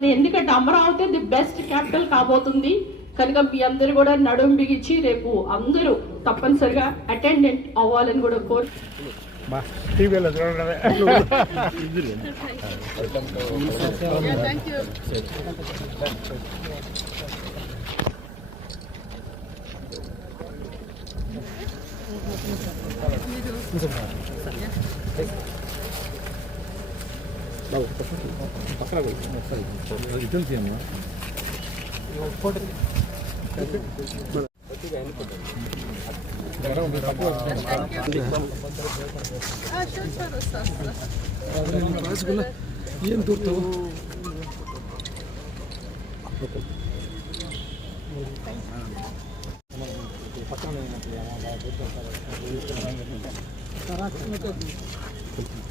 ఎందుకంటే Amaravati the best capital కాబోతుంది. కనుక మీ అందరూ కూడా నడుం బిగించి రేపు అందరూ తప్పనిసరిగా అటెండెంట్ అవ్వాలని కూడా కోరు ಏನು ದೂರ ತಗೋ ಪಕ್ಕನೇ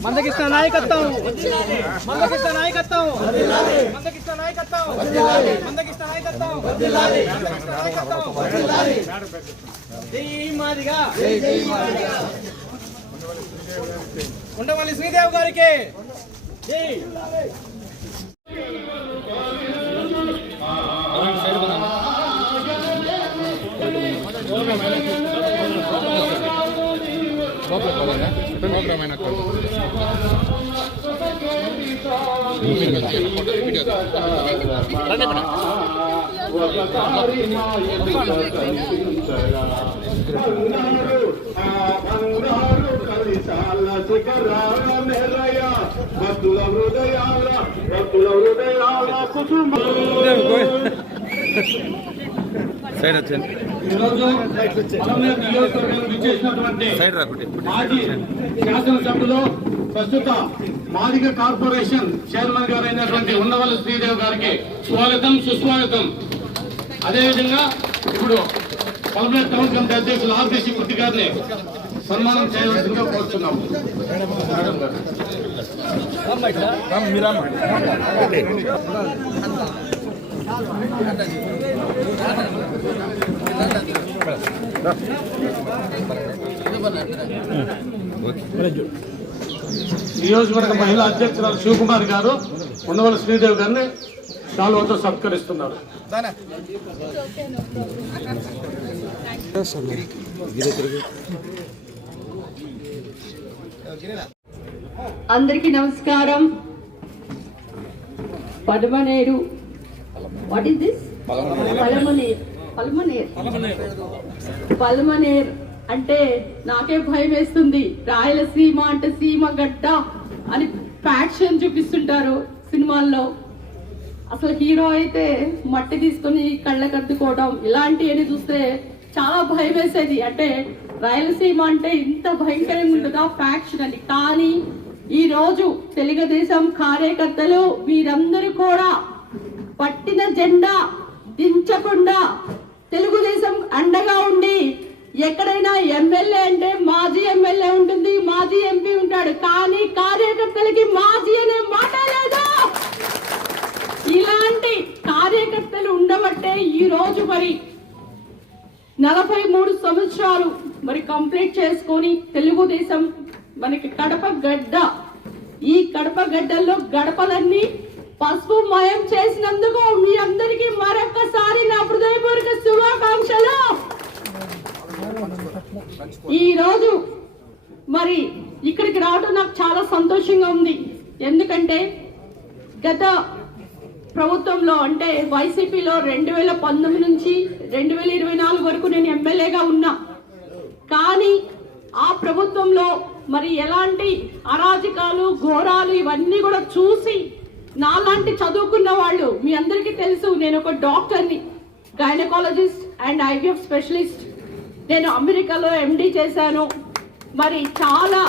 మందకిష్ట నాయకత్వం. మందకిష్ట నాయకత్వం. మందకిష్ట నాయకత్వం. మందకిష్ట నాయకత్వం. మందకృష్ణ నాయకత్వం. జై మాదిగా ఉండవల్లి శ్రీదేవ్ గారికి. జై. భక్తుల హృదయాల భక్తుల హృదయాల కుటుంబం సైడ్ నియోజకవర్గానికి విచ్చేసినటువంటి మాజీ శాసనసభ్యులు ప్రస్తుత మాదిగ కార్పొరేషన్ చైర్మన్ గారు అయినటువంటి ఉండవల్లి శ్రీదేవ్ గారికి స్వాగతం సుస్వాగతం. అదేవిధంగా ఇప్పుడు పలమనేరు టౌన్ కమిటీ అధ్యక్షులు ఆర్టీసీ మూర్తి గారిని సన్మానం చేయవలసిందిగా కోరుతున్నాము. మేడం గారు నియోజకవర్గ మహిళా అధ్యక్షురాలు శివకుమార్ గారు ఉండవల్లి శ్రీదేవి గారిని శాలువతో సత్కరిస్తున్నారు. అందరికీ నమస్కారం. Padamaneru. What is this Palamaner Palmaner. Palmaner. అంటే నాకే భయం వేస్తుంది. రాయలసీమ అంటే సీమ గడ్డ అని ఫ్యాక్షన్ చూపిస్తుంటారు సినిమాల్లో. అసలు హీరో అయితే మట్టి తీసుకొని అద్దుకోవడం ఇలాంటివన్నీ చూస్తే చాలా భయం వేసేది. అంటే రాయలసీమ అంటే ఇంత భయంకరంగా ఉంటుందా? ఫ్యాక్షన్ అని. కానీ ఈ రోజు తెలుగుదేశం కార్యకర్తలు వీరందరూ కూడా పట్టిన జెండా దించకుండా తెలుగుదేశం అండగా ఉండి ఎక్కడైనా ఎమ్మెల్యే అంటే మాజీ ఎమ్మెల్యే ఉంటుంది మాజీ ఎంపీ ఉంటాడు. కానీ కార్యకర్తలకి మాజీ అనే మాట లేదు. ఇలాంటి కార్యకర్తలు ఉండబట్టే ఈ రోజు మరి నలభై మూడు సంవత్సరాలు మరి కంప్లీట్ చేసుకొని తెలుగుదేశం మనకి కడప గడ్డ. ఈ కడప గడ్డల్లో గడపలన్నీ పసుపు మయం చేసినందుకు మీ అందరికీ మరొకసారి నా హృదయపూర్వక శుభాకాంక్షలు. ఈ రోజు మరి ఇక్కడికి రావడం నాకు చాలా సంతోషంగా ఉంది. ఎందుకంటే గత ప్రభుత్వంలో అంటే వైసీపీలో రెండు వేల పంతొమ్మిది నుంచి రెండు వేల ఇరవై నాలుగు వరకు నేను ఎమ్మెల్యేగా ఉన్నా. కానీ ఆ ప్రభుత్వంలో మరి ఎలాంటి అరాజకాలు ఘోరాలు ఇవన్నీ కూడా చూసి నాలాంటి చదువుకున్న వాళ్ళు మీ అందరికీ తెలుసు నేను ఒక డాక్టర్ని గైనకాలజిస్ట్ అండ్ ఐవీఎఫ్ స్పెషలిస్ట్ నేను అమెరికాలో ఎండి చేశాను. మరి చాలా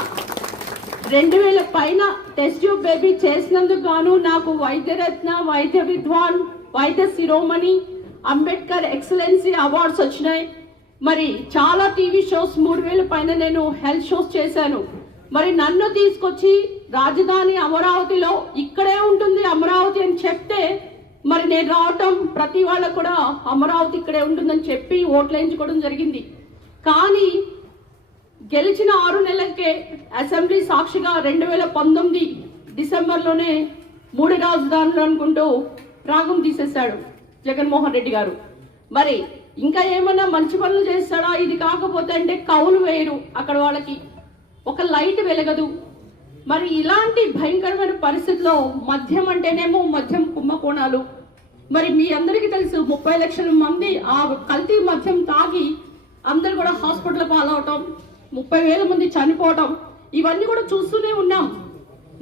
రెండు వేల పైన టెస్ట్ ట్యూబ్ బేబీ చేసినందుకు గాను నాకు వైద్యరత్న వైద్య విద్వాన్ వైద్య శిరోమణి అంబేద్కర్ ఎక్సలెన్సీ అవార్డ్స్ వచ్చినాయి. మరి చాలా టీవీ షోస్ మూడు వేల పైన నేను హెల్త్ షోస్ చేశాను. మరి నన్ను తీసుకొచ్చి రాజధాని అమరావతిలో ఇక్కడే ఉంటుంది అమరావతి అని చెప్తే మరి నేను రావటం ప్రతి వాళ్ళకు కూడా అమరావతి ఇక్కడే ఉంటుందని చెప్పి ఓట్లు వేయించుకోవడం జరిగింది. కానీ గెలిచిన ఆరు నెలలకే అసెంబ్లీ సాక్షిగా రెండు వేల పంతొమ్మిది డిసెంబర్లోనే మూడు రాజధానులు అనుకుంటూ రాగం తీసేశాడు జగన్మోహన్ రెడ్డి గారు. మరి ఇంకా ఏమన్నా మంచి పనులు చేస్తాడా? ఇది కాకపోతే అంటే కౌలు వేయరు. అక్కడ వాళ్ళకి ఒక లైట్ వెలగదు. మరి ఇలాంటి భయంకరమైన పరిస్థితిలో మద్యం అంటేనేమో మద్యం కుంభకోణాలు. మరి మీ అందరికీ తెలుసు ముప్పై లక్షల మంది ఆ కల్తీ మద్యం తాగి అందరు కూడా హాస్పిటల్ పాలవటం ముప్పై వేల మంది చనిపోవటం ఇవన్నీ కూడా చూస్తూనే ఉన్నాం.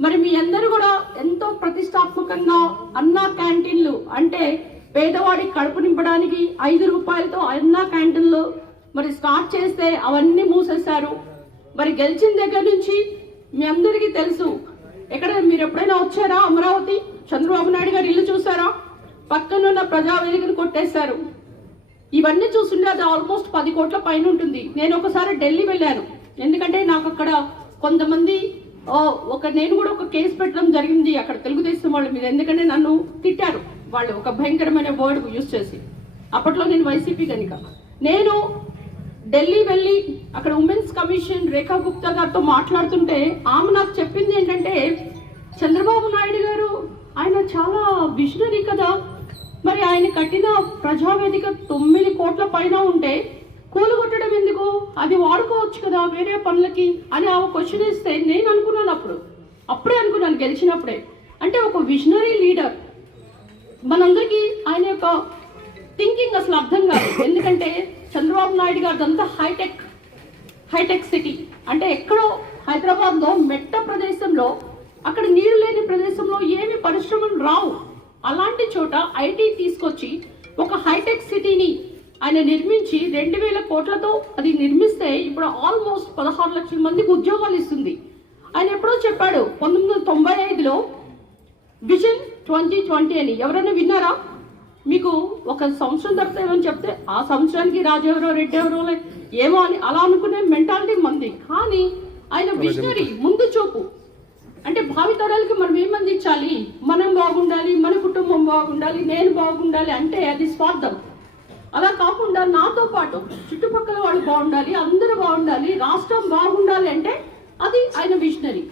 మరి మీ అందరూ కూడా ఎంతో ప్రతిష్టాత్మకంగా అన్నా క్యాంటీన్లు అంటే పేదవాడి కడుపు నింపడానికి ఐదు రూపాయలతో అన్నా క్యాంటీన్లు మరి స్టార్ట్ చేస్తే అవన్నీ మూసేశారు. మరి గెలిచిన దగ్గర నుంచి మీ అందరికీ తెలుసు. ఎక్కడ మీరు ఎప్పుడైనా వచ్చారా? అమరావతి? చంద్రబాబు నాయుడు గారు ఇల్లు చూసారా? పక్కనున్న ప్రజావేదికను కొట్టేశారు. ఇవన్నీ చూస్తుంటే అది ఆల్మోస్ట్ పది కోట్ల పైన ఉంటుంది. నేను ఒకసారి ఢిల్లీ వెళ్ళాను. ఎందుకంటే నాకు అక్కడ కొంతమంది ఒక నేను కూడా ఒక కేసు పెట్టడం జరిగింది అక్కడ తెలుగుదేశం వాళ్ళ మీద. ఎందుకంటే నన్ను తిట్టారు. వాళ్ళు ఒక భయంకరమైన వర్డ్ యూజ్ చేసి. అప్పట్లో నేను వైసీపీ కనుక నేను ఢిల్లీ వెళ్ళి అక్కడ ఉమెన్స్ కమిషన్ రేఖా గుప్తా గారితో మాట్లాడుతుంటే ఆమె నాకు చెప్పింది ఏంటంటే చంద్రబాబు నాయుడు గారు ఆయన చాలా విజనరీ కదా. మరి ఆయన కట్టిన ప్రజావేదిక తొమ్మిది కోట్ల పైన ఉంటే కూలగొట్టడం ఎందుకు? అది వాడుకోవచ్చు కదా వేరే పనులకి అని ఆ క్వశ్చన్ ఇస్తే నేను అనుకున్నాను అప్పుడు. అప్పుడే అనుకున్నాను గెలిచినప్పుడే. అంటే ఒక విజనరీ లీడర్ మనందరికీ ఆయన యొక్క థింకింగ్ అసలు అర్థం కాదు. ఎందుకంటే చంద్రబాబు నాయుడు గారిదంతా హైటెక్ హైటెక్ సిటీ. అంటే ఎక్కడో హైదరాబాద్లో మెట్ట ప్రదేశంలో అక్కడ నీరు లేని ప్రదేశంలో ఏమి పరిశ్రమలు రావు. అలాంటి చోట ఐటీ తీసుకొచ్చి ఒక హైటెక్ సిటీని ఆయన నిర్మించి రెండు వేల కోట్లతో అది నిర్మిస్తే ఇప్పుడు ఆల్మోస్ట్ పదహారు లక్షల మందికి ఉద్యోగాలు ఇస్తుంది. ఆయన ఎప్పుడో చెప్పాడు పంతొమ్మిది వందల తొంభై ఐదులో విజన్ ట్వంటీ ట్వంటీ అని. ఎవరైనా విన్నారా? మీకు ఒక సంవత్సరం తర్వాత ఏమని చెప్తే ఆ సంవత్సరానికి రాజెవరో రెడ్డి ఎవరో ఏమో అని అలా అనుకునే మెంటాలిటీ మంది. కానీ ఆయన విజనరీ ముందు చూపు. అంటే భావితరాలకి మనం ఏం అందించాలి మనం బాగుండాలి మన కుటుంబం బాగుండాలి నేను బాగుండాలి అంటే అది స్వార్థం. అలా కాకుండా నాతో పాటు చుట్టుపక్కల వాళ్ళు బాగుండాలి అందరూ బాగుండాలి రాష్ట్రం బాగుండాలి అంటే అది ఆయన విజనరీ.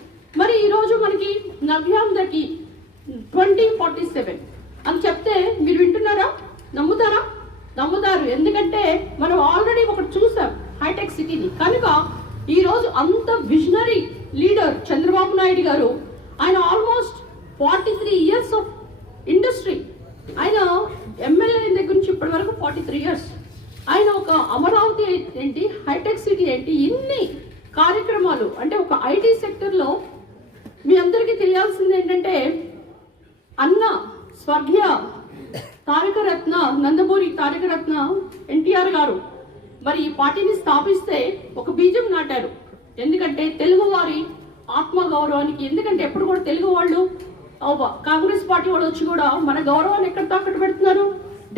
మరి ఈరోజు మనకి నవ్యాంధ్రకి ట్వంటీ ఫార్టీ సెవెన్. అని చెప్తే మీరు వింటున్నారా? నమ్ముతారా? నమ్ముతారు. ఎందుకంటే మనం ఆల్రెడీ ఒకటి చూసాం హైటెక్ సిటీని. కనుక ఈరోజు అంత విజనరీ లీడర్ చంద్రబాబు నాయుడు గారు ఆయన almost forty three years of industry ఆయన ఎమ్మెల్యే దగ్గర నుంచి ఇప్పటి వరకు ఫార్టీ త్రీ ఇయర్స్ ఆయన ఒక అమరావతి ఏంటి హైటెక్ సిటీ ఏంటి ఇన్ని కార్యక్రమాలు అంటే ఒక ఐటీ సెక్టర్లో మీ అందరికీ తెలియాల్సింది ఏంటంటే అన్న స్వర్గీయ తారకరత్న నందమూరి తారకరత్న ఎన్టీఆర్ గారు. మరి ఈ పార్టీని స్థాపిస్తే ఒక బీజం నాటారు. ఎందుకంటే తెలుగు వారి ఆత్మగౌరవానికి ఎందుకంటే ఎప్పుడు కూడా తెలుగు వాళ్ళు కాంగ్రెస్ పార్టీ వాళ్ళు వచ్చి కూడా మన గౌరవాన్ని ఎక్కడ తాకట్టు పెడుతున్నారు?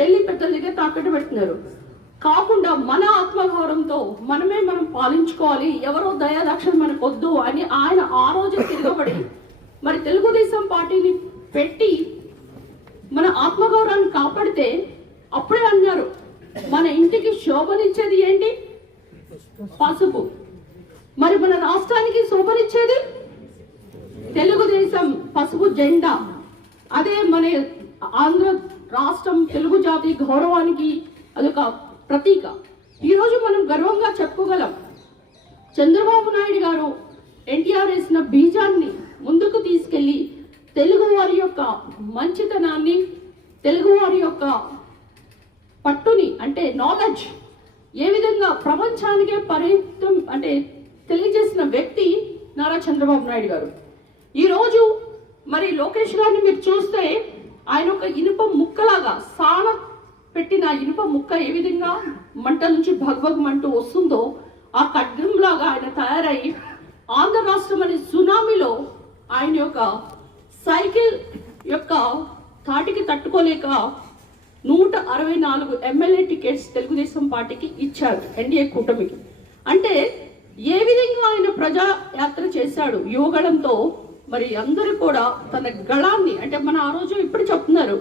ఢిల్లీ పెద్దల దగ్గర తాకట్టు పెడుతున్నారు. కాకుండా మన ఆత్మగౌరవంతో మనమే మనం పాలించుకోవాలి. ఎవరో దయాదాక్షలు మనకు వద్దు అని ఆయన ఆ రోజు తిరగబడి మరి తెలుగుదేశం పార్టీని పెట్టి మన ఆత్మగౌరవాన్ని కాపాడితే అప్పుడే అన్నారు మన ఇంటికి శోభనిచ్చేది ఏంటి? పసుపు. మరి మన రాష్ట్రానికి శోభనిచ్చేది? తెలుగుదేశం పసుపు జెండా. అదే మన ఆంధ్ర రాష్ట్రం తెలుగు జాతి గౌరవానికి అదొక ప్రతీక. ఈరోజు మనం గర్వంగా చెప్పుకోగలం. చంద్రబాబు నాయుడు గారు ఎన్టీఆర్ వేసిన బీజాన్ని తెలుగువారి యొక్క మంచితనాన్ని తెలుగువారి యొక్క పట్టుని అంటే నాలెడ్జ్ ఏ విధంగా ప్రపంచానికే పరిమితం అంటే తెలియజేసిన వ్యక్తి నారా చంద్రబాబు నాయుడు గారు. ఈరోజు మరి లోకేష్ గారిని మీరు చూస్తే ఆయన ఒక ఇనుప ముక్కలాగా సాన పెట్టిన ఇనుప ముక్క ఏ విధంగా మంట నుంచి భగభగమంటూ వస్తుందో ఆ ఖడ్గంలాగా ఆయన తయారై ఆంధ్ర రాష్ట్రం అనే సునామీలో ఆయన యొక్క సైకిల్ యొక్క తాటికి తట్టుకోలేక నూట అరవై నాలుగు ఎమ్మెల్యే టికెట్స్ తెలుగుదేశం పార్టీకి ఇచ్చారు ఎన్డీఏ కూటమికి అంటే ఏ విధంగా ఆయన ప్రజా యాత్ర చేశాడు? యోగడంతో మరి అందరూ కూడా తన గళాన్ని అంటే మన ఆ రోజు ఇప్పుడు చెప్తున్నారు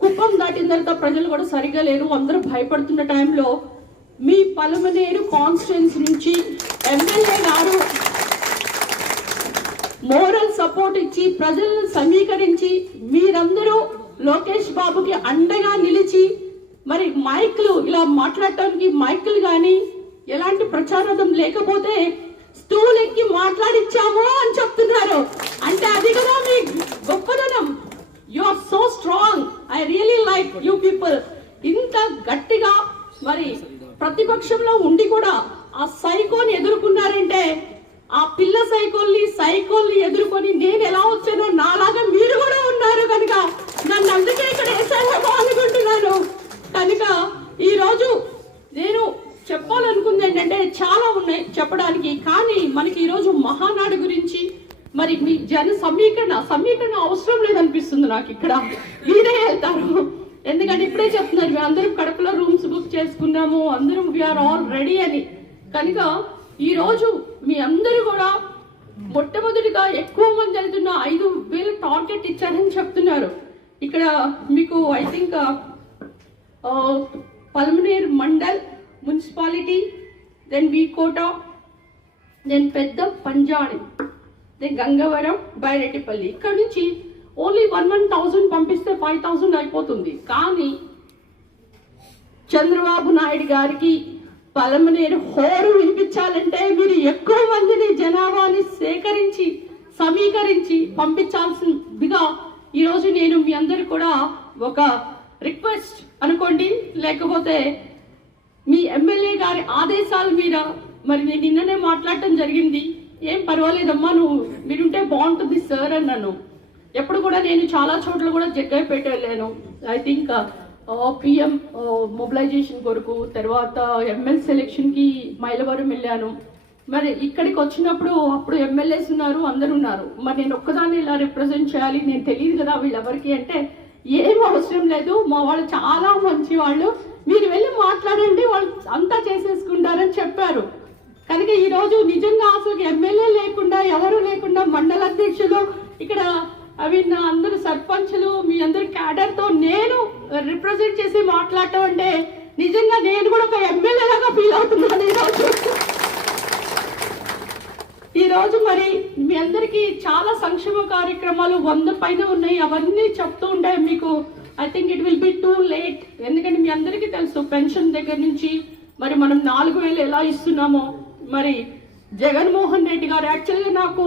కుప్పం దాటిన తర్వాత ప్రజలు కూడా సరిగా లేరు అందరూ భయపడుతున్న టైంలో మీ పలమనేరు కాన్స్టిట్యున్సీ నుంచి ఎమ్మెల్యే గారు మోరల్ సపోర్ట్ ఇచ్చి ప్రజలను సమీకరించి మీరందరూ లోకేష్ బాబుకి అండగా నిలిచి మరి మైక్లు ఇలా మాట్లాడటానికి మైక్లు కానీ ఎలాంటి ప్రచారం లేకపోతే స్టూల్ ఎక్కి మాట్లాడిచ్చాము అని చెప్తున్నారు. అంటే అది కదా మీ గొప్పదనం you are so strong I really like you people ఇంత గట్టిగా మరి ప్రతిపక్షంలో ఉండి కూడా ఆ సైకోని ఎదుర్కొన్నారంటే ఆ పిల్ల సైకోల్ని సైకోల్ని ఎదుర్కొని నేను ఎలా వచ్చానో నాలాగా మీరు కూడా ఉన్నారు కనుక నన్ను అందుకే ఇక్కడ వేసామో అనుకుంటున్నాను కనుక ఈరోజు నేను చెప్పాలనుకుంది ఏంటంటే చాలా ఉన్నాయి చెప్పడానికి కానీ మనకి ఈరోజు మహానాడు గురించి మరి మీ జన సమీకరణ సమీకరణ అవసరం లేదనిపిస్తుంది నాకు ఇక్కడ. మీరే వెళ్తారు. ఎందుకంటే ఇప్పుడే చెప్తున్నారు అందరం కడపలో రూమ్స్ బుక్ చేసుకున్నాము అందరం వీఆర్ ఆల్ రెడీ అని. కనుక ఈరోజు మీ అందరూ కూడా మొట్టమొదటిగా ఎక్కువ మంది వెళ్తున్న ఐదు వేలు టార్గెట్ ఇచ్చారని చెప్తున్నారు. ఇక్కడ మీకు I think Palamaner mandal municipality then V Kota then Peddapanjani then Gangavaram Baireddipalli. ఇక్కడ నుంచి ఓన్లీ వన్ వన్ థౌజండ్ పంపిస్తే ఫైవ్ థౌజండ్ అయిపోతుంది. కానీ చంద్రబాబు నాయుడు గారికి పలమనేరు హోరు వినిపించాలంటే మీరు ఎక్కువ మందిని జనాభాని సేకరించి సమీకరించి పంపించాల్సిందిగా ఈరోజు నేను మీ అందరు కూడా ఒక రిక్వెస్ట్ అనుకోండి. లేకపోతే మీ ఎమ్మెల్యే గారి ఆదేశాల మీద మరి నేను నిన్ననే మాట్లాడటం జరిగింది. ఏం పర్వాలేదమ్మా నువ్వు మీరుంటే బాగుంటుంది సార్ అన్నాను. ఎప్పుడు కూడా నేను చాలా చోట్ల కూడా జగ్గైపేట పెట్టలేను ఐ థింక్ పిఎం మొబిలైజేషన్ కొరకు తర్వాత ఎంఎల్ సెలెక్షన్కి మైలవరం వెళ్ళాను. మరి ఇక్కడికి వచ్చినప్పుడు అప్పుడు ఎమ్మెల్యేస్ ఉన్నారు అందరు ఉన్నారు. మరి నేను ఒక్కదాన్ని ఇలా రిప్రజెంట్ చేయాలి నేను తెలియదు కదా వీళ్ళెవరికి అంటే ఏం అవసరం లేదు మా వాళ్ళు చాలా మంచి వాళ్ళు మీరు వెళ్ళి మాట్లాడండి వాళ్ళు అంతా చేసేసుకుంటారని చెప్పారు. కనుక ఈరోజు నిజంగా అసలు ఎమ్మెల్యే లేకుండా ఎవరు లేకుండా మండల అధ్యక్షులు ఇక్కడ అవి నా అందరు సర్పంచ్లు మీ అందరు క్యాడర్తో నేను రిప్రజెంట్ చేసి మాట్లాడటం అంటే నిజంగా నేను కూడా ఒక ఎమ్మెల్యే లాగా ఫీల్ అవుతున్నాను ఈరోజు ఈరోజు మరి మీ అందరికీ చాలా సంక్షేమ కార్యక్రమాలు వంద పైన ఉన్నాయి. అవన్నీ చెప్తూ ఉండే మీకు I think it will be too late ఎందుకంటే మీ అందరికీ తెలుసు పెన్షన్ దగ్గర నుంచి మరి మనం నాలుగు వేలు ఎలా ఇస్తున్నామో. మరి జగన్మోహన్ రెడ్డి గారు యాక్చువల్గా నాకు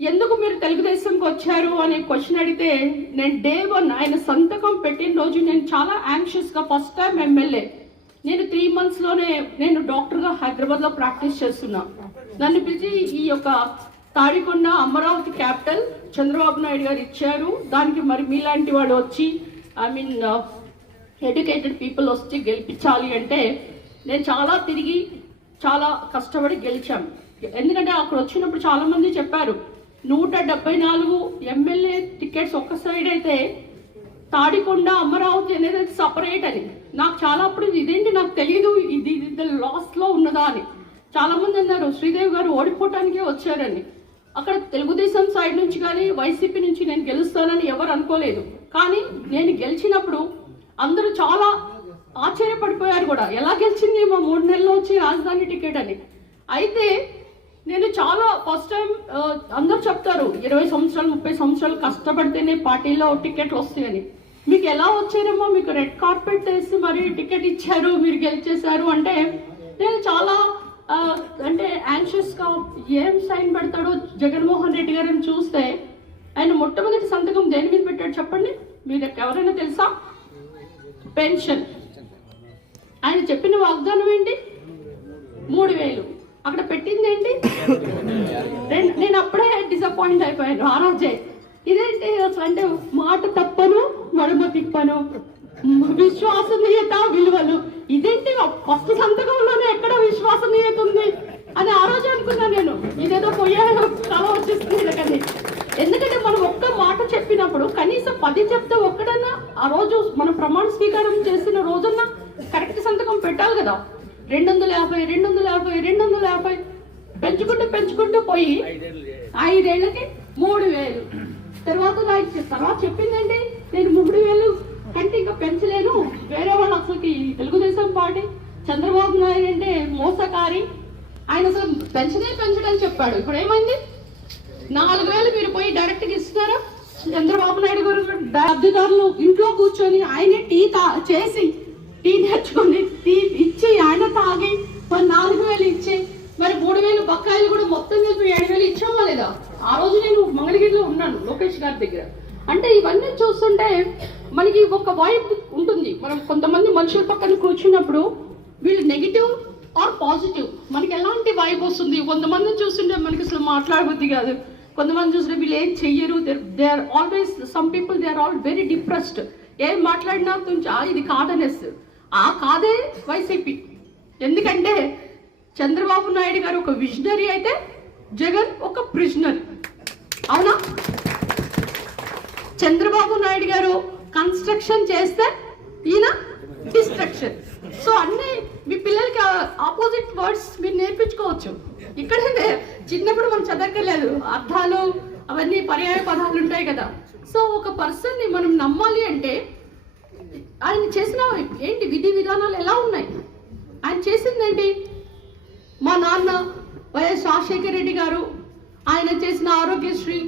ఎందుకు మీరు తెలుగుదేశంకి వచ్చారు అనే క్వశ్చన్ అడిగితే నేను డే వన్ ఆయన సంతకం పెట్టిన రోజు నేను చాలా యాంగ్షియస్గా ఫస్ట్ టైం ఎమ్మెల్యే నేను త్రీ మంత్స్లోనే నేను డాక్టర్గా హైదరాబాద్లో ప్రాక్టీస్ చేస్తున్నా. నన్ను పిలిచి ఈ యొక్క తాడికొండ అమరావతి క్యాపిటల్ చంద్రబాబు నాయుడు గారు ఇచ్చారు. దానికి మరి మీలాంటి వాడు వచ్చి ఐ మీన్ ఎడ్యుకేటెడ్ పీపుల్ వచ్చి గెలిపించాలి అంటే నేను చాలా తిరిగి చాలా కష్టపడి గెలిచాం ఎందుకంటే అక్కడ వచ్చినప్పుడు చాలా మంది చెప్పారు నూట డెబ్బై నాలుగు ఎమ్మెల్యే టికెట్స్ ఒక్క సైడ్ అయితే తాడికొండ అమరావతి అనేది సపరేట్ అని. నాకు చాలా అప్పుడు ఇదేంటి నాకు తెలియదు ఇది ఇది లాస్ట్లో ఉన్నదా అని. చాలా మంది అన్నారు శ్రీదేవి గారు ఓడిపోవటానికే వచ్చారని. అక్కడ తెలుగుదేశం సైడ్ నుంచి కానీ వైసీపీ నుంచి నేను గెలుస్తానని ఎవరు అనుకోలేదు. కానీ నేను గెలిచినప్పుడు అందరూ చాలా ఆశ్చర్యపడిపోయారు కూడా. ఎలా గెలిచింది మా మూడు నెలల్లో వచ్చి రాజధాని టికెట్ అని. అయితే నేను చాలా ఫస్ట్ టైం అందరు చెప్తారు ఇరవై సంవత్సరాలు ముప్పై సంవత్సరాలు కష్టపడితేనే పార్టీలో టికెట్లు వస్తాయని. మీకు ఎలా వచ్చారేమో మీకు రెడ్ కార్పెట్ వేసి మరి టికెట్ ఇచ్చారు మీరు గెలిచేశారు అంటే నేను చాలా అంటే యాంగ్షియస్గా ఏం సైన్ పెడతాడో జగన్మోహన్ రెడ్డి గారిని చూస్తే ఆయన మొట్టమొదటి సంతకం దేని మీద పెట్టాడు చెప్పండి? మీరు ఎవరైనా తెలుసా? పెన్షన్. ఆయన చెప్పిన వాగ్దానం ఏంటి? మూడు వేలు. అక్కడ పెట్టింది ఏంటి? నేను అప్పుడే డిసప్పాయింట్ అయిపోయాను. ఆ రోజే ఇదేంటి? అసలు అంటే మాట తప్పను మడమ తిప్పను. మ్, విశ్వసనీయత విలువలు. ఇదేంటి? ఫస్ట్ సంతకంలోనే ఎక్కడ విశ్వసనీయత ఉంది? అని ఆ రోజు అనుకున్నా నేను. ఇదేదో పోయాను కళ వచ్చేస్తుంది కానీ ఎందుకంటే మనం ఒక్క మాట చెప్పినప్పుడు కనీసం పది చెప్తే ఒక్కడన్నా ఆ రోజు మనం ప్రమాణ స్వీకారం చేసిన రోజున కరెక్ట్ సంతకం పెట్టాలి కదా. రెండు వందల యాభై రెండు వందల యాభై రెండు వందల యాభై పెంచుకుంటూ పెంచుకుంటూ పోయి ఐదేళ్ళకి మూడు వేలు తర్వాత నాకు తర్వాత చెప్పిందండి నేను మూడు వేలు కంటే ఇంకా పెంచలేను. వేరే వాళ్ళు అసలుకి తెలుగుదేశం పార్టీ చంద్రబాబు నాయుడు అంటే మోసకారి. ఆయన అసలు పెంచనే పెంచడని చెప్పాడు. ఇప్పుడు ఏమైంది? నాలుగు వేలు మీరు పోయి డైరెక్ట్గా ఇస్తున్నారా? చంద్రబాబు నాయుడు గారు లబ్ధిదారులు ఇంట్లో కూర్చొని ఆయనే టీ చేసి టీ తెచ్చుకొని టీ ఇచ్చి ఆయన తాగి మరి నాలుగు వేలు ఇచ్చి మరి మూడు వేలు బకాయిలు కూడా మొత్తం కలిపి ఏడు వేలు ఇచ్చామా లేదా? ఆ రోజు నేను మంగళగిరిలో ఉన్నాను లోకేష్ గారి దగ్గర. అంటే ఇవన్నీ చూస్తుంటే మనకి ఒక వైబ్ ఉంటుంది. మనం కొంతమంది మనుషుల పక్కన కూర్చున్నప్పుడు వీళ్ళు నెగిటివ్ ఆర్ పాజిటివ్ మనకి ఎలాంటి వైబ్ వస్తుంది? కొంతమందిని చూస్తుంటే మనకి అసలు మాట్లాడబుద్ది కాదు. కొంతమంది చూస్తుంటే వీళ్ళు ఏం చెయ్యరు? They are always some people they are all very depressed ఏం మాట్లాడినా కొంచెం ఇది కాదనేస్తారు. ఆ కాదే వైసీపీ. ఎందుకంటే చంద్రబాబు నాయుడు గారు ఒక విజనరీ అయితే జగన్ ఒక ప్రిజనరీ. అవునా? చంద్రబాబు నాయుడు గారు కన్స్ట్రక్షన్ చేస్తే ఈయన డిస్ట్రక్షన్. సో అన్ని మీ పిల్లలకి ఆపోజిట్ వర్డ్స్ మీరు నేర్పించుకోవచ్చు. ఇక్కడైతే చిన్నప్పుడు మనం చదవక్కర్లేదు అర్థాలు అవన్నీ పర్యాయ పదాలు ఉంటాయి కదా. సో ఒక పర్సన్ని మనం నమ్మాలి అంటే ఆయన చేసిన ఏంటి విధి విధానాలు ఎలా ఉన్నాయి? ఆయన చేసిందేంటి? మా నాన్న వైఎస్ రాజశేఖర రెడ్డి గారు ఆయన చేసిన ఆరోగ్యశ్రీ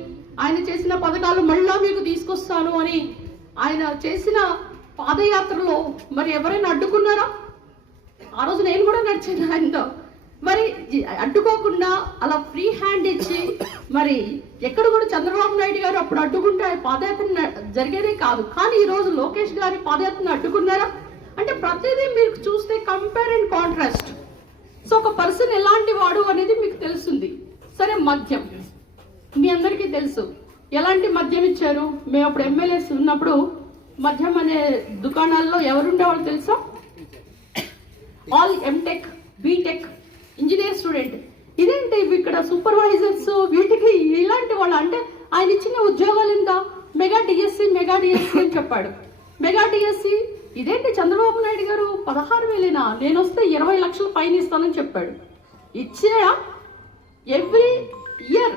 ఆయన చేసిన పథకాలు మళ్ళా మీకు తీసుకొస్తాను అని ఆయన చేసిన పాదయాత్రలో మరి ఎవరైనా అడ్డుకున్నారా? ఆ రోజు నేను కూడా నడిచాను ఆయనతో మరి అడ్డుకోకుండా అలా ఫ్రీ మరి ఎక్కడ కూడా చంద్రబాబు నాయుడు గారు అప్పుడు అడ్డుకుంటే పాదయాత్ర జరిగేదే కాదు. కానీ ఈరోజు లోకేష్ గారి పాదయాత్రను అడ్డుకున్నారా? అంటే ప్రతిదీ మీరు చూస్తే కంపేర్ అండ్ కాంట్రాస్ట్ సో ఒక పర్సన్ ఎలాంటి వాడు అనేది మీకు తెలుస్తుంది. సరే మద్యం. మీ అందరికీ తెలుసు. ఎలాంటి మద్యం ఇచ్చారు? మేము అప్పుడు ఎమ్మెల్యేస్ ఉన్నప్పుడు మద్యం అనే దుకాణాల్లో ఎవరుండేవాళ్ళు తెలుసా? All MTech BTech engineer student ఇదేంటి ఇక్కడ సూపర్వైజర్స్ వీటికి ఇలాంటి వాళ్ళు అంటే ఆయన ఇచ్చిన ఉద్యోగాలు ఎంత మెగా డిఎస్సి మెగా డిఎస్సి అని చెప్పాడు. మెగా డిఎస్సి ఇదేంటి చంద్రబాబు నాయుడు గారు? పదహారు వేలేనా? నేను వస్తే ఇరవై లక్షల పైన ఇస్తానని చెప్పాడు. ఇచ్చారా ఎవ్రీ ఇయర్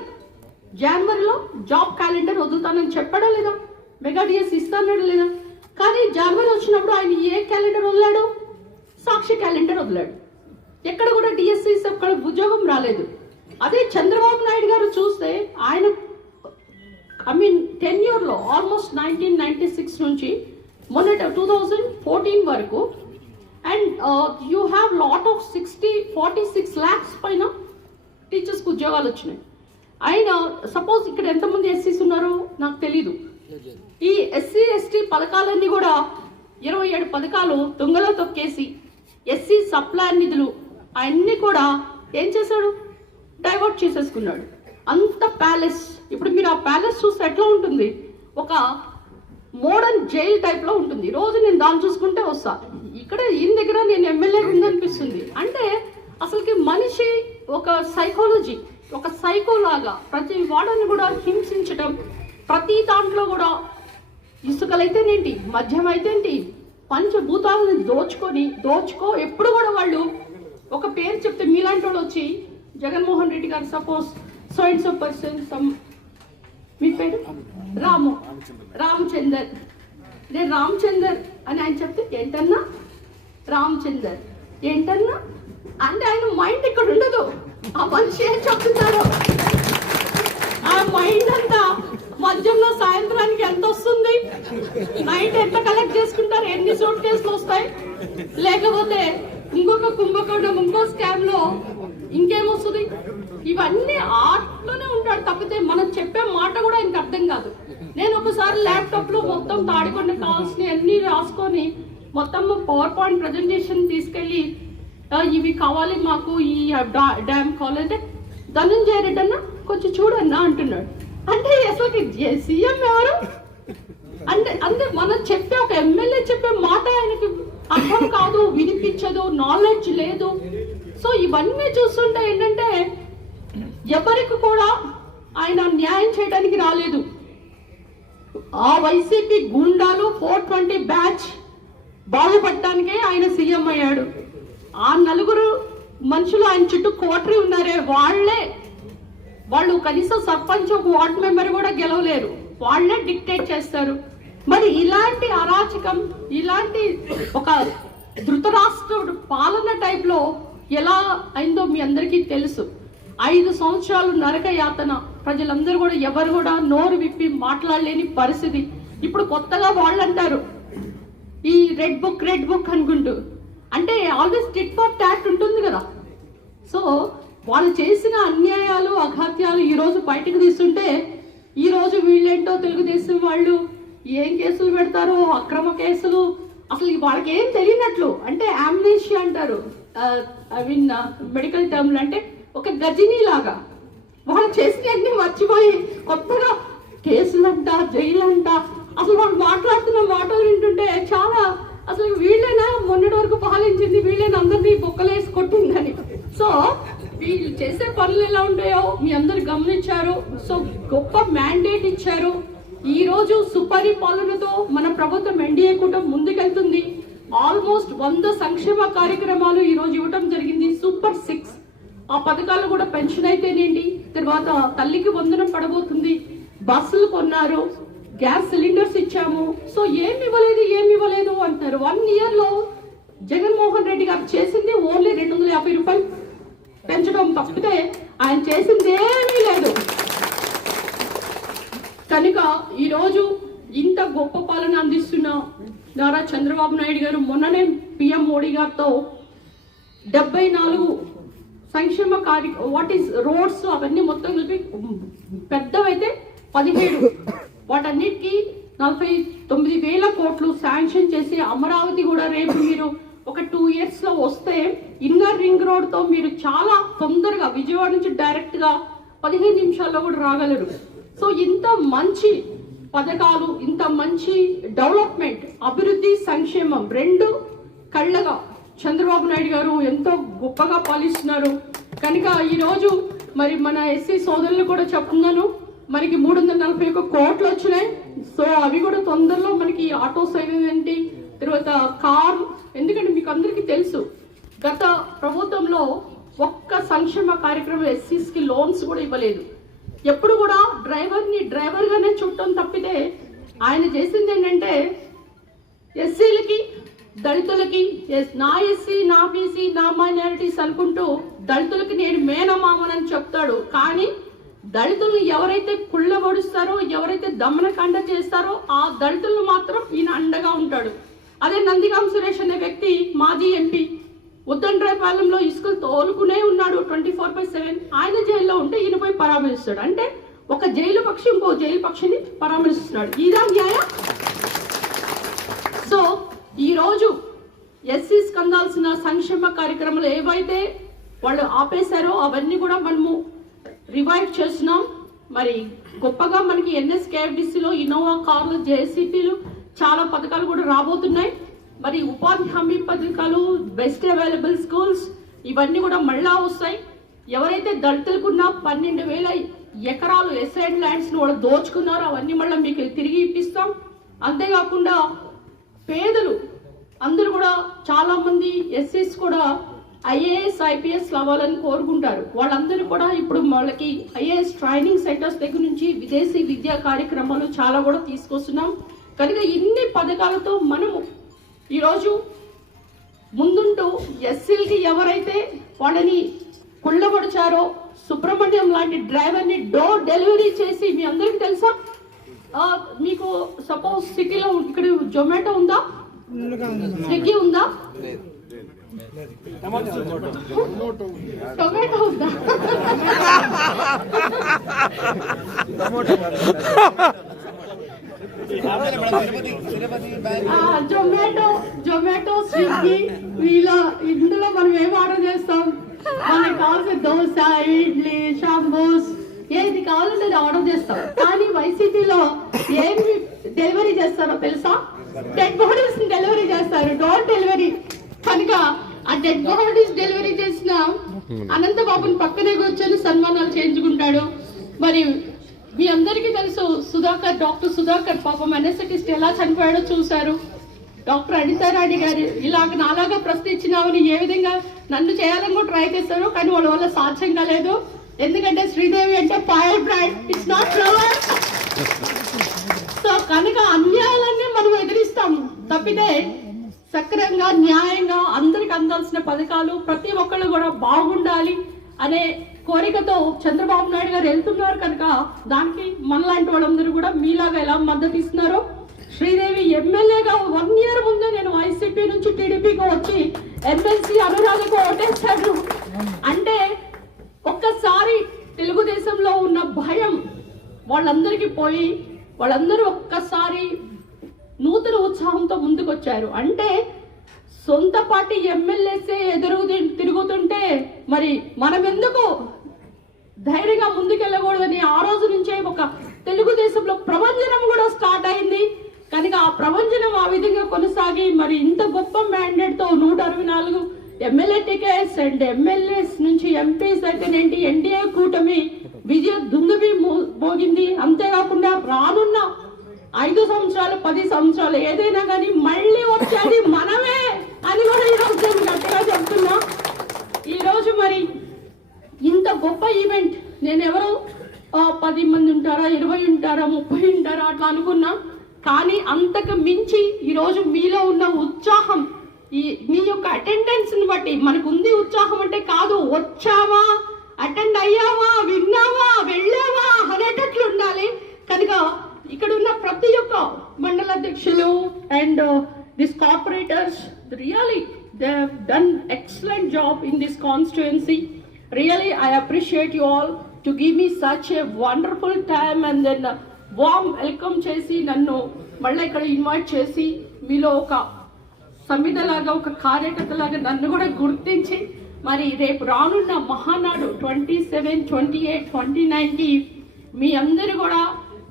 జనవరిలో జాబ్ క్యాలెండర్ వదులుతానని చెప్పాడా లేదా? మెగా డిఎస్సి ఇస్తానడా లేదా? కానీ జనవరి వచ్చినప్పుడు ఆయన ఏ క్యాలెండర్ వదిలాడు? సాక్షి క్యాలెండర్ వదిలాడు. ఎక్కడ కూడా డిఎస్సి అక్కడ ఉద్యోగం రాలేదు. అదే చంద్రబాబు నాయుడు గారు చూస్తే ఆయన ఐ మీన్ టెన్ ఇయర్లో ఆల్మోస్ట్ నైన్టీన్ నైన్టీ సిక్స్ నుంచి మొన్న టూ థౌజండ్ ఫోర్టీన్ వరకు and you have lot of sixty forty six lakhs పైన టీచర్స్కి ఉద్యోగాలు వచ్చినాయి. ఆయన సపోజ్ ఇక్కడ ఎంతమంది ఎస్సీస్ ఉన్నారో నాకు తెలీదు. ఈ ఎస్సీ ఎస్టీ పథకాలన్నీ కూడా ఇరవై ఏడు పథకాలు దొంగలో తొక్కేసి ఎస్సీ సప్లాన్ నిధులు అన్నీ కూడా ఏం చేశాడు? డైవర్ట్ చేసేసుకున్నాడు. అంత ప్యాలెస్. ఇప్పుడు మీరు ఆ ప్యాలెస్ చూస్తే ఎట్లా ఉంటుంది? ఒక మోడర్న్ జైల్ టైప్లో ఉంటుంది. రోజు నేను దాన్ని చూసుకుంటే వస్తా. ఇక్కడ ఈయన దగ్గర నేను ఎమ్మెల్యే ఉందనిపిస్తుంది. అంటే అసలుకి మనిషి ఒక సైకాలజీ ఒక సైకోలాగా ప్రతి వాడని కూడా హింసించటం ప్రతి దాంట్లో కూడా ఇసుకలైతేనేంటి మద్యం అయితేంటి పంచభూతాలను దోచుకొని దోచుకో ఎప్పుడు కూడా వాళ్ళు ఒక పేరు చెప్తే మీలాంటి వాళ్ళు వచ్చి Jaganmohan Reddy garu suppose so and so person some మీ పేరు? రాము. రామచందర్. నేను రామచందర్ అని ఆయన చెప్తే ఏంటన్నా? రామచందర్. ఏంటన్నా? అంటే ఆయన మైండ్ ఇక్కడ ఉండదు. ఆ మనిషి ఏం చెప్తున్నారు? ఆ మైండ్ అంతా మధ్యంలో సాయంత్రానికి ఎంత వస్తుంది? నైట్ ఎంత కలెక్ట్ చేసుకుంటారు? ఎన్ని సూట్ కేసులు వస్తాయి? లేకపోతే ఇంకొక కుంభకోణం ఇంకో స్కామ్లో ఇంకేమొస్తుంది? ఇవన్నీ ఆర్ట్లోనే ఉంటాడు తప్పితే మనం చెప్పే మాట కూడా ఆయనకు అర్థం కాదు. నేను ఒకసారి ల్యాప్టాప్లో మొత్తం తాడికొండ కావాల్సిన అన్ని రాసుకొని మొత్తం పవర్ పాయింట్ ప్రజెంటేషన్ తీసుకెళ్ళి ఇవి కావాలి మాకు ఈ డ్యామ్ డ్యామ్ కావాలంటే ధనంజయ రెడ్డి అన్న కొంచెం చూడన్నా అంటున్నాడు. అంటే అసలు సీఎం ఎవరు? అంటే అంటే మనం చెప్పే ఒక ఎమ్మెల్యే చెప్పే మాట ఆయనకి అర్థం కాదు వినిపించదు నాలెడ్జ్ లేదు. సో ఇవన్నీ చూస్తుంటే ఏంటంటే ఎవరికి కూడా ఆయన న్యాయం చేయడానికి రాలేదు. ఆ వైసీపీ గుండాలు ఫోర్ ట్వంటీ బ్యాచ్ బాగుపడటానికే ఆయన సీఎం అయ్యాడు. ఆ నలుగురు మనుషులు ఆయన చుట్టూ కోటరీ ఉన్నారే వాళ్ళే. వాళ్ళు కనీసం సర్పంచ్ ఒక వార్డ్ మెంబర్ కూడా గెలవలేరు. వాళ్ళే డిక్టేట్ చేస్తారు. మరి ఇలాంటి అరాచకం ఇలాంటి ఒక ధృతరాష్ట్రుడు పాలన టైప్లో ఎలా అయిందో మీ అందరికీ తెలుసు. ఐదు సంవత్సరాలు నరక యాతన. ప్రజలందరూ కూడా ఎవరు కూడా నోరు విప్పి మాట్లాడలేని పరిస్థితి. ఇప్పుడు కొత్తగా వాళ్ళు అంటారు ఈ రెడ్ బుక్ రెడ్ బుక్ అనుకుంటూ. అంటే ఆల్వేస్ టిట్ ఫర్ టాట్ ఉంటుంది కదా. సో వాళ్ళు చేసిన అన్యాయాలు అఘాత్యాలు ఈ రోజు బయటకు తీస్తుంటే ఈరోజు వీళ్ళేంటో తెలుగుదేశం వాళ్ళు ఏం కేసులు పెడతారు? అక్రమ కేసులు? అసలు వాళ్ళకి ఏం తెలియనట్లు? అంటే ఆమ్నేషియా అంటారు. ఐ మీన్ మెడికల్ టర్మ్లు అంటే ఒక గజిని లాగా. వాళ్ళు చేసినవన్నీ మర్చిపోయి కొత్తగా కేసులంట జైలంట. అసలు వాళ్ళు మాట్లాడుతున్న మాటలు వింటుంటే చాలా అసలు వీళ్ళేనా? మొన్నటి వరకు పాలించింది వీళ్ళేనా? అందరినీ బొక్కలేసి కొట్టిందని. సో వీళ్ళు చేసే పనులు ఎలా ఉంటాయో మీ అందరు గమనించారు. సో గొప్ప మ్యాండేట్ ఇచ్చారు. ఈ రోజు సుపరిపాలనతో మన ప్రభుత్వం ఎన్డీఏ కూటమి ముందుకెళ్తుంది. ఆల్మోస్ట్ వంద సంక్షేమ కార్యక్రమాలు ఈ రోజు ఇవ్వటం జరిగింది. Super six. ఆ పథకాలు కూడా పెన్షన్ అయితేనేంటి? తర్వాత తల్లికి వందనం పడబోతుంది. బస్సులు కొన్నారు. గ్యాస్ సిలిండర్స్ ఇచ్చాము. సో ఏమి ఇవ్వలేదు ఏమి ఇవ్వలేదు అంటారు. వన్ ఇయర్లో జగన్మోహన్ రెడ్డి గారు చేసింది ఓన్లీ రెండు వందల యాభై రూపాయలు పెంచడం తప్పితే ఆయన చేసింది ఏమి కనుక ఈరోజు ఇంత గొప్ప పాలన అందిస్తున్న నారా చంద్రబాబు నాయుడు గారు మొన్ననే పిఎం మోడీ గారితో డెబ్బై నాలుగు సంక్షేమ కార్య వాట్ ఈస్ రోడ్స్ అవన్నీ మొత్తం కలిపి పెద్దవైతే పదిహేడు. వాటన్నిటికీ నలభై తొమ్మిది వేల కోట్లు శాంక్షన్ చేసి అమరావతి కూడా రేపు మీరు ఒక టూ ఇయర్స్లో వస్తే ఇన్నర్ రింగ్ రోడ్తో మీరు చాలా తొందరగా విజయవాడ నుంచి డైరెక్ట్గా పదిహేను నిమిషాల్లో కూడా రాగలరు. సో ఇంత మంచి పథకాలు ఇంత మంచి డెవలప్మెంట్ అభివృద్ధి సంక్షేమం రెండు కళ్ళగా చంద్రబాబు నాయుడు గారు ఎంతో గొప్పగా పాలిస్తున్నారు. కనుక ఈరోజు మరి మన ఎస్సీ సోదరులు కూడా చెప్తున్నాను మనకి మూడు వందల నలభై ఒక్క కోట్లు వచ్చినాయి. సో అవి కూడా తొందరలో మనకి ఆటోస్ ఏంటి తర్వాత కార్ ఎందుకంటే మీకు అందరికీ తెలుసు గత ప్రభుత్వంలో ఒక్క సంక్షేమ కార్యక్రమం ఎస్సీస్కి లోన్స్ కూడా ఇవ్వలేదు. ఎప్పుడు కూడా డ్రైవర్ని డ్రైవర్గానే చూడటం తప్పితే ఆయన చేసింది ఏంటంటే ఎస్సీలకి దళితులకి ఎస్- నా ఎస్సీ నా బీసీ నా మైనారిటీస్ అనుకుంటూ దళితులకి నేను మేనమామనని చెప్తాడు. కానీ దళితులను ఎవరైతే కుళ్ళబడుస్తారో ఎవరైతే దమనకాండ చేస్తారో ఆ దళితులను మాత్రం ఈయన అండగా ఉంటాడు. అదే నందిగాం సురేష్ అనే వ్యక్తి మాజీ ఎంపీ ఉద్దండ్రాయపాలెంలో ఇసుకలు తోలుకునే ఉన్నాడు ట్వంటీ ఫోర్ బై సెవెన్. ఆయన జైల్లో ఉంటే ఈయన పోయి పరామర్శిస్తాడు. అంటే ఒక జైలు పక్షి ఇంకో జైలు పక్షిని పరామర్శిస్తున్నాడు. ఇదా న్యాయ? సో ఈరోజు ఎస్సీ ఎస్సీస్ కందాల్సిన సంక్షేమ కార్యక్రమాలు ఏవైతే వాళ్ళు ఆపేశారో అవన్నీ కూడా మనము రివైవ్ చేస్తున్నాం. మరి గొప్పగా మనకి ఎన్ఎస్కేఎఫ్డిసిలో ఇన్నోవా కార్లు జేసీపీలు చాలా పథకాలు కూడా రాబోతున్నాయి. మరి ఉపాధి హామీ పథకాలు బెస్ట్ అవైలబుల్ స్కూల్స్ ఇవన్నీ కూడా మళ్ళా వస్తాయి. ఎవరైతే దళితులకున్న పన్నెండు వేల ఎకరాలు ఎస్ఐడ్ ల్యాండ్స్ కూడా దోచుకున్నారో అవన్నీ మళ్ళీ మీకు తిరిగి ఇప్పిస్తాం. అంతేకాకుండా పేదలు అందరూ కూడా చాలా మంది ఎస్సీస్ కూడా ఐఏఎస్ ఐపీఎస్ అవ్వాలని కోరుకుంటారు. వాళ్ళందరూ కూడా ఇప్పుడు వాళ్ళకి ఐఏఎస్ ట్రైనింగ్ సెంటర్స్ దగ్గర నుంచి విదేశీ విద్యా కార్యక్రమాలు చాలా కూడా తీసుకొస్తున్నాం. కనుక ఇన్ని పథకాలతో మనము ఈరోజు ముందుంటూ ఎస్సీలకి ఎవరైతే వాళ్ళని కుళ్ళబడిచారో సుబ్రహ్మణ్యం లాంటి డ్రైవర్ని డోర్ డెలివరీ చేసి మీ అందరికీ తెలుసా? ఆ, మీకు సపోజ్ సిటీలో ఇక్కడ జొమాటో ఉందా? స్విగ్గీ ఉందా? టొమాటో ఉందా? జొమాటో జొమాటో స్విగ్గీ. వీళ్ళ ఇందులో మనం ఏం ఆర్డర్ చేస్తాం? మనకి కావాల్సిన దోశ ఇడ్లీ షాంబోస్ ఏది కావాలంటే అది ఆర్డర్ చేస్తాం. కానీ వైసీపీలో ఏమి డెలివరీ చేస్తారో తెలుసా? డెడ్ బాడీస్ డెలివరీ చేస్తారు. Door delivery. కనుక ఆ డెడ్ బాడీస్ డెలివరీ చేసిన అనంతబాబుని పక్కనే కూర్చొని సన్మానాలు చేయించుకుంటాడు. మరి మీ అందరికీ తెలుసు సుధాకర్ డాక్టర్ సుధాకర్ పాపం ఎనెసటిస్ట్ ఎలా చనిపోయాడో చూశారు. డాక్టర్ అనితారాణి గారు ఇలాగ నాలాగా ప్రశ్నించినామని ఏ విధంగా నన్ను చేయాలని కూడా ట్రై చేశారు కానీ వాళ్ళ వల్ల సాధ్యం కాలేదు ఎందుకంటే శ్రీదేవి అంటే Payal brand it's not flower so కనుక అన్యాయాలన్నీ మనం ఎదిరిస్తాం. తప్పితే సక్రంగా న్యాయంగా అందరికి అందాల్సిన పథకాలు ప్రతి ఒక్కళ్ళు కూడా బాగుండాలి. అనే కోరికతో చంద్రబాబు నాయుడు గారు వెళ్తున్నారు కనుక దానికి మనలాంటి వాళ్ళందరూ కూడా మీలాగా ఎలా మద్దతు ఇస్తున్నారో శ్రీదేవి ఎమ్మెల్యేగా వన్ ఇయర్ ముందే నేను వైసీపీ నుంచి టీడీపీకి వచ్చి ఎమ్మెల్సీ అనురాధకు ఓటేశాడు అంటే ఒక్కసారి తెలుగుదేశంలో ఉన్న భయం వాళ్ళందరికీ పోయి వాళ్ళందరూ ఒక్కసారి నూతన ఉత్సాహంతో ముందుకొచ్చారు. అంటే సొంత పార్టీ ఎమ్మెల్యేసే ఎదురు తిరుగుతుంటే మరి మనం ఎందుకు ధైర్యంగా ముందుకెళ్ళకూడదని ఆ రోజు నుంచే ఒక తెలుగుదేశంలో ప్రభంజనం కూడా స్టార్ట్ అయింది. కనుక ఆ ప్రభంజనం ఆ విధంగా కొనసాగి మరి ఇంత గొప్ప మ్యాండేట్తో నూట అరవై నాలుగు ఎమ్మెల్యే టికెట్స్ అండ్ ఎమ్మెల్యేస్ నుంచి ఎంపీస్ అయితేనేంటి ఎన్డీఏ కూటమి విజయ దుందుబి మోగింది. అంతేకాకుండా రానున్న ఐదు సంవత్సరాలు పది సంవత్సరాలు ఏదైనా కానీ మళ్ళీ వచ్చే మనమే అని కూడా ఈరోజు నేను గట్టిగా చెప్తున్నా ఈరోజు మరి ఇంత గొప్ప ఈవెంట్ నేను ఎవరు ఆ, పది మంది ఉంటారా? ఇరవై ఉంటారా? ముప్పై ఉంటారా? అట్లా అనుకున్నా. కానీ అంతకు మించి ఈరోజు మీలో ఉన్న ఉత్సాహం ఈ మీ యొక్క అటెండెన్స్ని బట్టి మనకు ఉంది ఉత్సాహం అంటే కాదు వచ్చావా? అటెండ్ అయ్యావా? విన్నావా? వెళ్ళావా? అనేటట్లు ఉండాలి. కనుక ఇక్కడ ఉన్న ప్రతి ఒక్క మండల అధ్యక్షులు and this corporators really they done excellent job in this constituency. Really I appreciate you all. To give me such a wonderful time and then warm welcome చేసి నన్ను మళ్ళీ ఇక్కడ ఇన్వైట్ చేసి మీలో ఒక సమిధలాగా ఒక కార్యకర్తలాగా నన్ను కూడా గుర్తించి మరి రేపు రానున్న Mahanadu twenty seven twenty eight twenty నైన్కి మీ అందరూ కూడా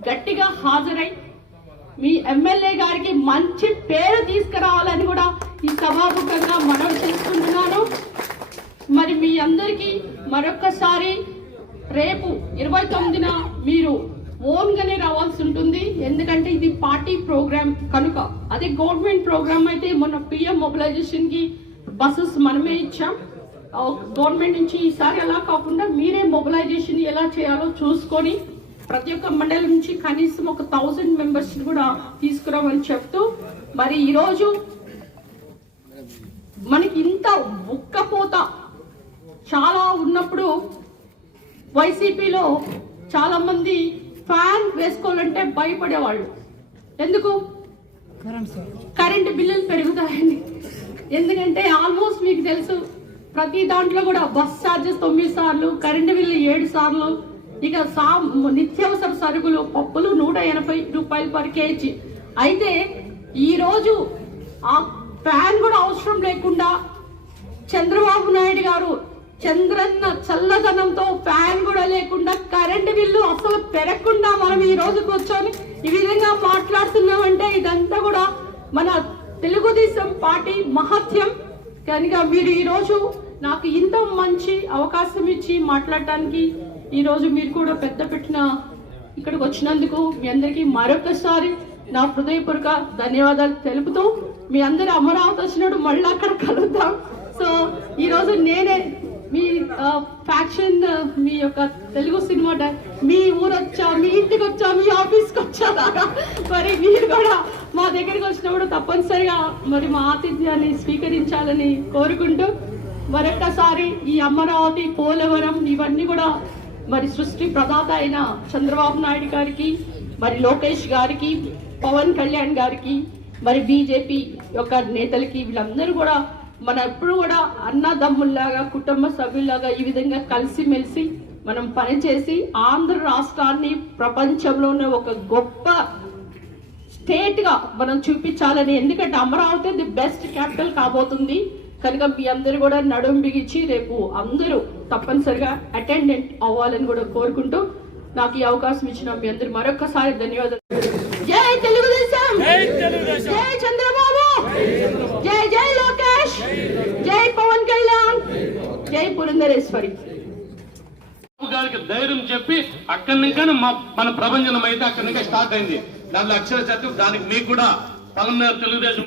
గట్టిగా హాజరై మీ ఎమ్మెల్యే గారికి మంచి పేరు తీసుకురావాలని కూడా ఈ సభాముఖంగా మనవి చేసుకుంటున్నాను మరి మీ అందరికీ మరొక్కసారి రేపు ఇరవై తొమ్మిదిన మీరు ఓన్ గానే రావాల్సి ఉంటుంది. ఎందుకంటే ఇది పార్టీ ప్రోగ్రామ్ కనుక. అదే గవర్నమెంట్ ప్రోగ్రామ్ అయితే మొన్న పిఎం మొబిలైజేషన్కి బస్సెస్ మనమే ఇచ్చాం. గవర్నమెంట్ నుంచి ఈసారి అలా కాకుండా మీరే మొబిలైజేషన్ ఎలా చేయాలో చూసుకొని ప్రతి ఒక్క మండలం నుంచి కనీసం ఒక థౌజండ్ మెంబర్స్ కూడా తీసుకురామని చెప్తూ మరి ఈరోజు మనకి ఇంత ఉక్కపోత చాలా ఉన్నప్పుడు వైసీపీలో చాలా మంది ఫ్యాన్ వేసుకోవాలంటే భయపడేవాళ్ళు. ఎందుకు? కరెంట్ బిల్లులు పెరుగుతాయని ఎందుకంటే ఆల్మోస్ట్ మీకు తెలుసు ప్రతి దాంట్లో కూడా బస్ ఛార్జెస్ తొమ్మిది సార్లు కరెంటు బిల్లు ఏడు సార్లు ఇక సా నిత్యావసర సరుకులు పప్పులు నూట ఎనభై రూపాయలు పర్ కేజీ. అయితే ఈరోజు ఆ ఫ్యాన్ కూడా అవసరం లేకుండా చంద్రబాబు నాయుడు గారు చంద్రన్న చల్లదనంతో ఫ్యాన్ కూడా లేకుండా కరెంటు బిల్లు అసలు పెరగకుండా మనం ఈ రోజు కూర్చొని ఈ విధంగా మాట్లాడుతున్నామంటే ఇదంతా కూడా మన తెలుగుదేశం పార్టీ మహత్యం. కనుక మీరు ఈరోజు నాకు ఇంత మంచి అవకాశం ఇచ్చి మాట్లాడటానికి ఈరోజు మీరు కూడా పెద్ద పెట్టిన ఇక్కడికి వచ్చినందుకు మీ అందరికీ మరొకసారి నా హృదయపూర్వక ధన్యవాదాలు తెలుపుతూ మీ అందరు అమరావతి వచ్చినప్పుడు మళ్ళీ అక్కడ కలుద్దాం. సో ఈరోజు నేనే మీ ఫ్యాక్షన్ మీ యొక్క తెలుగు సినిమా డై- మీ ఊరు వచ్చా మీ ఇంటికి వచ్చా మీ ఆఫీస్కి వచ్చా దాకా మరి మీరు కూడా మా దగ్గరికి వచ్చినప్పుడు తప్పనిసరిగా మరి మా ఆతిథ్యాన్ని స్వీకరించాలని కోరుకుంటూ మరొక్కసారి ఈ అమరావతి పోలవరం ఇవన్నీ కూడా మరి సృష్టి ప్రదాత అయిన చంద్రబాబు నాయుడు గారికి మరి లోకేష్ గారికి పవన్ కళ్యాణ్ గారికి మరి బీజేపీ యొక్క నేతలకి వీళ్ళందరూ కూడా మన ఎప్పుడు కూడా అన్నదమ్ముల్లాగా కుటుంబ సభ్యుల్లాగా ఈ విధంగా కలిసిమెలిసి మనం పనిచేసి ఆంధ్ర రాష్ట్రాన్ని ప్రపంచంలోనే ఒక గొప్ప స్టేట్గా మనం చూపించాలని. ఎందుకంటే అమరావతి ది బెస్ట్ క్యాపిటల్ కాబోతుంది. కనుక మీ అందరూ కూడా నడుం బిగించి రేపు అందరూ తప్పనిసరిగా అటెండెంట్ అవ్వాలని కూడా కోరుకుంటూ నాకు ఈ అవకాశం ఇచ్చిన మీ అందరు మరొకసారి ధన్యవాదాలు. జై తెలుగుదేశం! జై చంద్రబాబు జై జై లోకేష్ జై పురంధరేశ్వరి. గారికి ధైర్యం చెప్పి అక్కడి నుంచి మన ప్రభంజనం అయితే అక్కడి నుంచి స్టార్ట్ అయింది. దాంట్లో అక్షర సత్యం దానికి మీకు కూడా పలమనేరు తెలుగుదేశం